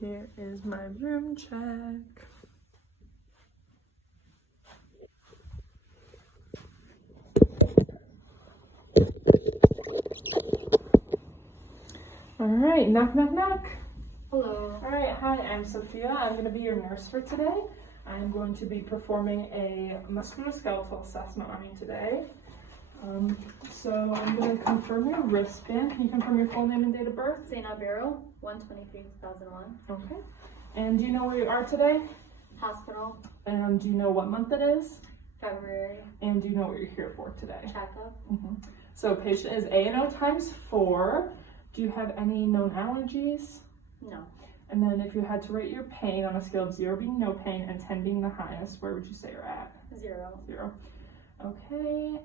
Here is my room check. All right, knock, knock, knock. Hello. All right, hi, I'm Sophia. I'm going to be your nurse for today. I'm going to be performing a musculoskeletal assessment on you today. So I'm going to confirm your wristband. Can you confirm your full name and date of birth? Zainab Barrow, 1/23/2001. Okay. And do you know where you are today? Hospital, And do you know what month it is? February, And do you know what you're here for today? checkup. So patient is A&O times 4. Do you have any known allergies? No. And then if you had to rate your pain on a scale of 0 being no pain and 10 being the highest, where would you say you're at? 0. 0. Okay.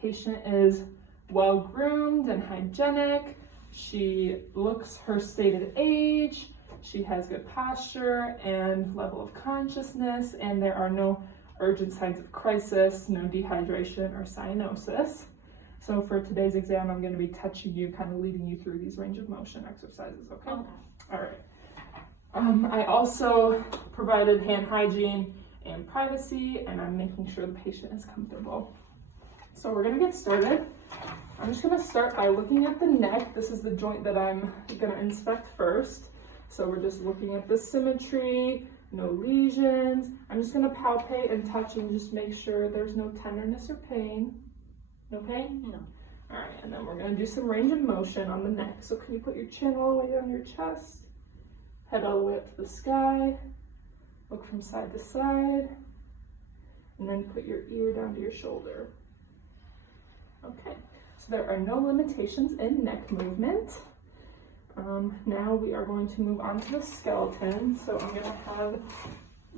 Patient is well groomed and hygienic. She looks her stated age. She has good posture and level of consciousness, and there are no urgent signs of crisis, no dehydration or cyanosis. So for today's exam, I'm going to be touching you, kind of leading you through these range of motion exercises, okay? All right. I also provided hand hygiene and privacy, and I'm making sure the patient is comfortable. So we're going to get started. I'm just going to start by looking at the neck. This is the joint that I'm going to inspect first. So we're just looking at the symmetry, no lesions. I'm just going to palpate and touch and just make sure there's no tenderness or pain. No pain? No. All right, and then we're going to do some range of motion on the neck. So can you put your chin all the way down your chest, head all the way up to the sky, look from side to side, and then put your ear down to your shoulder. Okay, so there are no limitations in neck movement. Now we are going to move on to the skeleton. So I'm going to have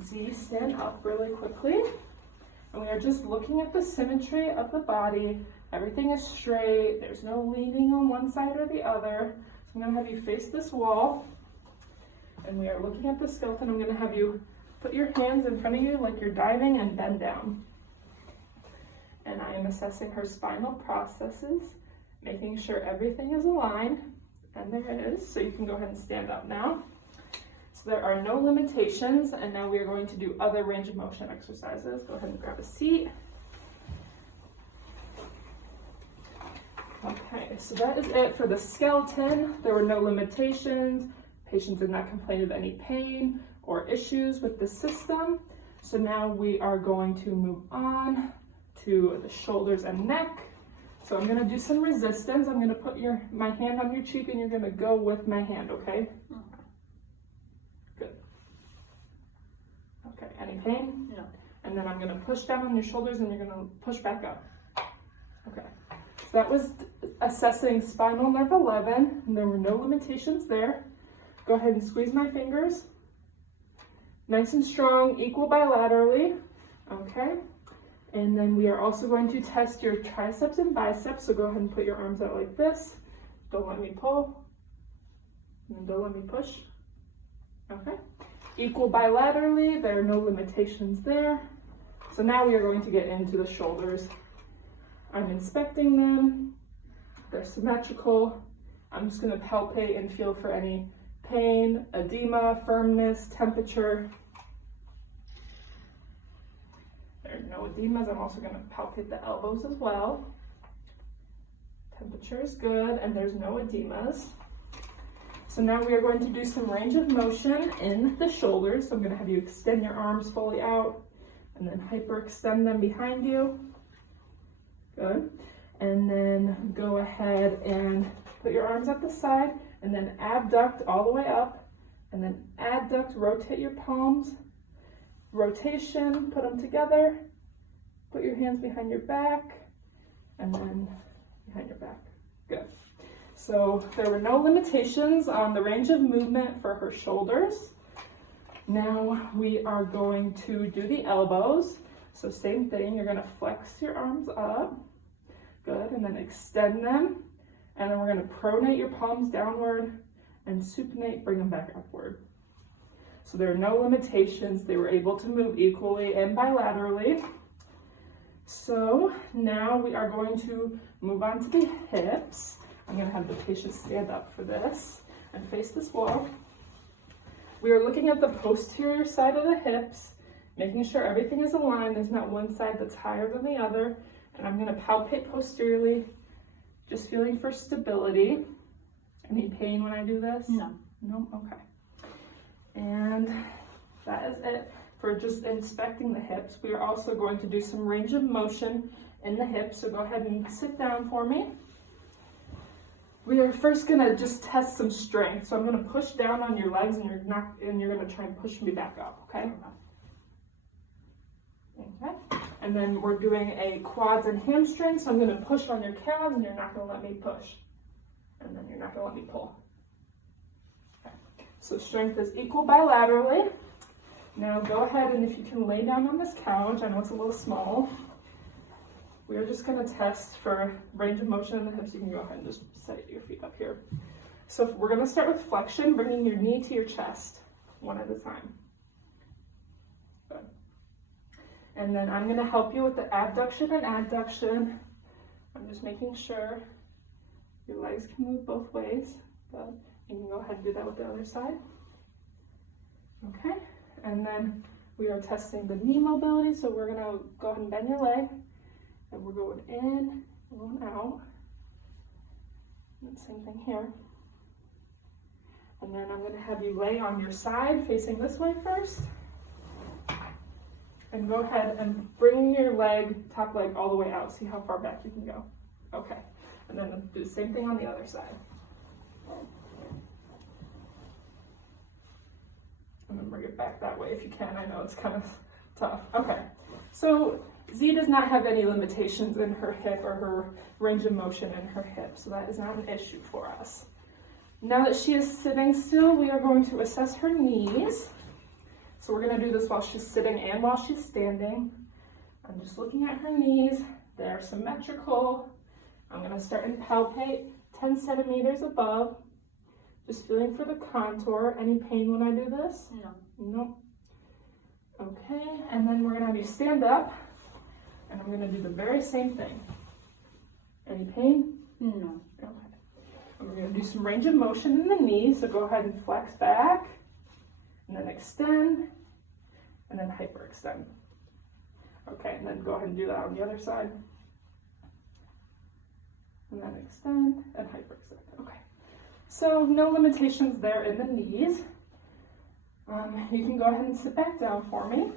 Z stand up really quickly. And we are just looking at the symmetry of the body. Everything is straight. There's no leaning on one side or the other. So I'm going to have you face this wall. And we are looking at the skeleton. I'm going to have you put your hands in front of you like you're diving and bend down. And I am assessing her spinal processes, making sure everything is aligned. And there it is. So you can go ahead and stand up now. So there are no limitations, and now we are going to do other range of motion exercises. Go ahead and grab a seat. Okay, so that is it for the skeleton. There were no limitations. Patient did not complain of any pain or issues with the system. So now we are going to move on to the shoulders and neck. So I'm going to do some resistance. I'm going to put my hand on your cheek, and you're going to go with my hand, okay? Good. Okay, any pain? No. And then I'm going to push down on your shoulders, and you're going to push back up. Okay. So that was assessing spinal nerve 11, and there were no limitations there. Go ahead and squeeze my fingers. Nice and strong, equal bilaterally. Okay. And then we are also going to test your triceps and biceps. So go ahead and put your arms out like this. Don't let me pull. And don't let me push. Okay. Equal bilaterally. There are no limitations there. So now we are going to get into the shoulders. I'm inspecting them. They're symmetrical. I'm just going to palpate and feel for any pain, edema, firmness, temperature. There's no edemas. I'm also going to palpate the elbows as well. Temperature is good, and there's no edemas. So now we are going to do some range of motion in the shoulders. So I'm going to have you extend your arms fully out, and then hyperextend them behind you. Good. And then go ahead and put your arms at the side, and then abduct all the way up, and then adduct, rotate your palms. Rotation, put them together, put your hands behind your back, and then behind your back. Good. So there were no limitations on the range of movement for her shoulders. Now we are going to do the elbows. So same thing, you're gonna flex your arms up. Good, and then extend them. And then we're gonna pronate your palms downward and supinate, bring them back upward. So there are no limitations. They were able to move equally and bilaterally. So now we are going to move on to the hips. I'm going to have the patient stand up for this and face this wall. We are looking at the posterior side of the hips, making sure everything is aligned. There's not one side that's higher than the other. And I'm gonna palpate posteriorly, just feeling for stability. Any pain when I do this? No. No? Okay. And that is it for just inspecting the hips. We are also going to do some range of motion in the hips, so go ahead and sit down for me. We are first gonna just test some strength. So I'm gonna push down on your legs and you're gonna try and push me back up, okay? Okay. And then we're doing a quads and hamstrings. So I'm gonna push on your calves and you're not gonna let me push. And then you're not gonna let me pull. Okay. So strength is equal bilaterally. Now go ahead and if you can lay down on this couch, I know it's a little small. We are just gonna test for range of motion in the hips. You can go ahead and just set your feet up here. So we're gonna start with flexion, bringing your knee to your chest, one at a time. Good. And then I'm gonna help you with the abduction and adduction. I'm just making sure your legs can move both ways. Good. You can go ahead and do that with the other side. Okay, and then we are testing the knee mobility. So we're gonna go ahead and bend your leg. And we're going in, going out. And same thing here. And then I'm going to have you lay on your side facing this way first. And go ahead and bring your leg, top leg, all the way out. See how far back you can go. Okay. And then do the same thing on the other side. And then bring it back that way if you can. I know it's kind of tough. Okay. So Z does not have any limitations in her hip or her range of motion in her hip, so that is not an issue for us. Now that she is sitting still, we are going to assess her knees. So we're going to do this while she's sitting and while she's standing. I'm just looking at her knees. They're symmetrical. I'm going to start and palpate 10 centimeters above. Just feeling for the contour. Any pain when I do this? No. No. Okay, and then we're going to have you stand up. And I'm going to do the very same thing. Any pain? No. Okay. And we're going to do some range of motion in the knee. So go ahead and flex back. And then extend. And then hyperextend. Okay, and then go ahead and do that on the other side. And then extend and hyperextend. Okay. So no limitations there in the knees. You can go ahead and sit back down for me.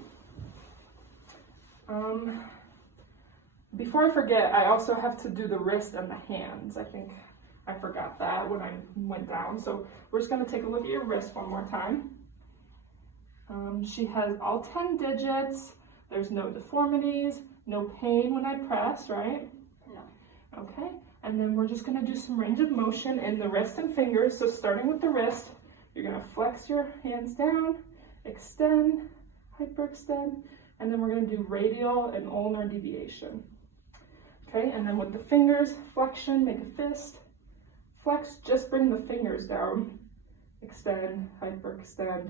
Before I forget, I also have to do the wrist and the hands. I think I forgot that when I went down. So we're just going to take a look at your wrist one more time. She has all 10 digits. There's no deformities, no pain when I press, right? No. Okay. And then we're just going to do some range of motion in the wrist and fingers. So starting with the wrist, you're going to flex your hands down, extend, hyperextend, and then we're going to do radial and ulnar deviation. Okay, and then with the fingers, flexion, make a fist, flex, just bring the fingers down, extend, hyperextend,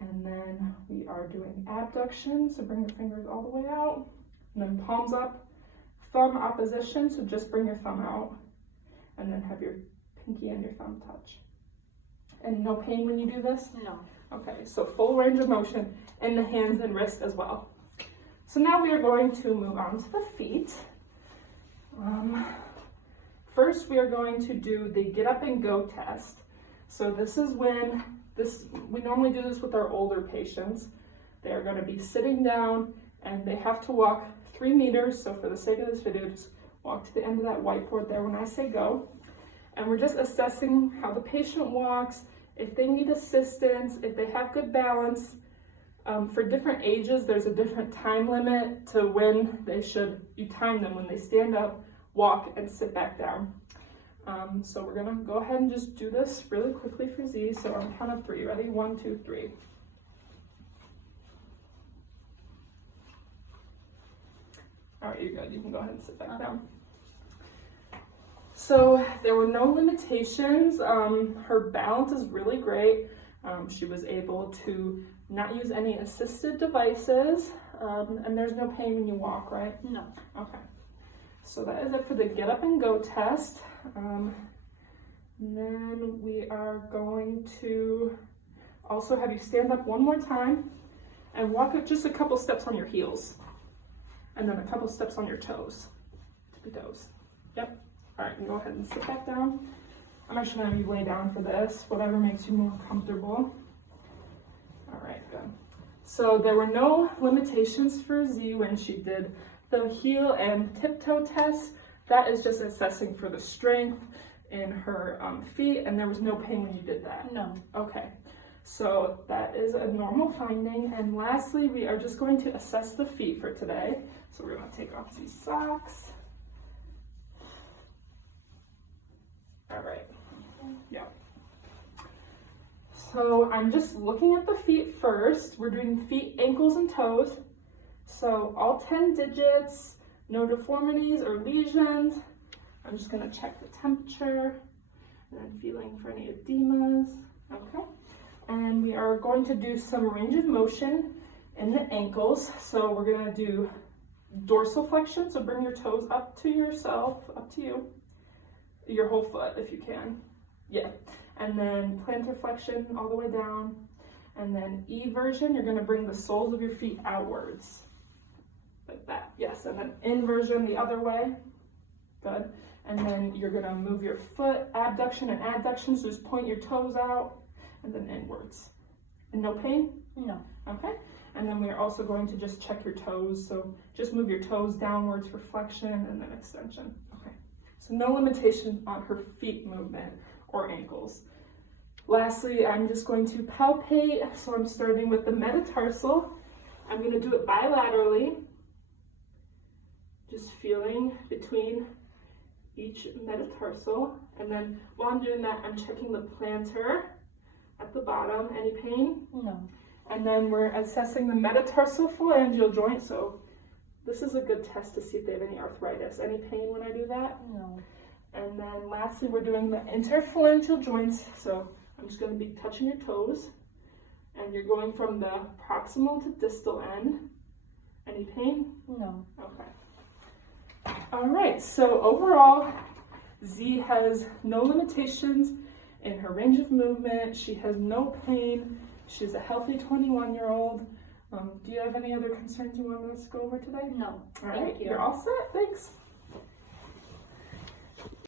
and then we are doing abduction, so bring the fingers all the way out, and then palms up, thumb opposition, so just bring your thumb out, and then have your pinky and your thumb touch. And no pain when you do this? No. Okay, so full range of motion in the hands and wrist as well. So now we are going to move on to the feet. First, we are going to do the get up and go test. So this is when we normally do this with our older patients. They are going to be sitting down and they have to walk 3 meters. So for the sake of this video, just walk to the end of that whiteboard there when I say go. And we're just assessing how the patient walks, if they need assistance, if they have good balance. For different ages, there's a different time limit to when you time them when they stand up, walk, and sit back down. So we're gonna go ahead and just do this really quickly for Z. So on count of 3, ready? 1, 2, 3. All right, you're good. You can go ahead and sit back down. So there were no limitations. Her balance is really great. She was able to not use any assisted devices, and there's no pain when you walk, right? No. Okay. So that is it for the get up and go test. And then we are going to Also have you stand up one more time and walk up just a couple steps on your heels. And then a couple steps on your toes. Tippy toes. Yep. All right, go ahead and sit back down. I'm actually gonna have you lay down for this, whatever makes you more comfortable. All right, good. So there were no limitations for Z when she did the heel and tiptoe test. That is just assessing for the strength in her feet, and there was no pain when you did that? No. Okay, so that is a normal finding. And lastly, we are just going to assess the feet for today. So we're gonna take off these socks. All right, yeah. So I'm just looking at the feet first. We're doing feet, ankles, and toes. So all 10 digits, no deformities or lesions. I'm just gonna check the temperature and then feeling for any edemas. Okay. And we are going to do some range of motion in the ankles. So we're gonna do dorsal flexion. So bring your toes up to yourself, up to you. Your whole foot if you can. Yeah. And then plantar flexion all the way down. And then eversion, you're gonna bring the soles of your feet outwards. Like that, yes. And then inversion the other way. Good. And then you're gonna move your foot, abduction and adduction, so just point your toes out and then inwards. And no pain? No. Okay. And then we are also going to just check your toes. So just move your toes downwards for flexion and then extension. Okay. So no limitation on her feet movement or ankles. Lastly, I'm just going to palpate. So I'm starting with the metatarsal. I'm going to do it bilaterally. Just feeling between each metatarsal. And then while I'm doing that, I'm checking the plantar at the bottom. Any pain? No. And then we're assessing the metatarsal phalangeal joint. So this is a good test to see if they have any arthritis. Any pain when I do that? No. And then lastly, we're doing the interphalangeal joints. So I'm just going to be touching your toes. And you're going from the proximal to distal end. Any pain? No. Okay. All right, so overall, Z has no limitations in her range of movement. She has no pain. She's a healthy 21-year-old. Do you have any other concerns you want us to go over today? No. All right, Thank you. You're all set. Thanks.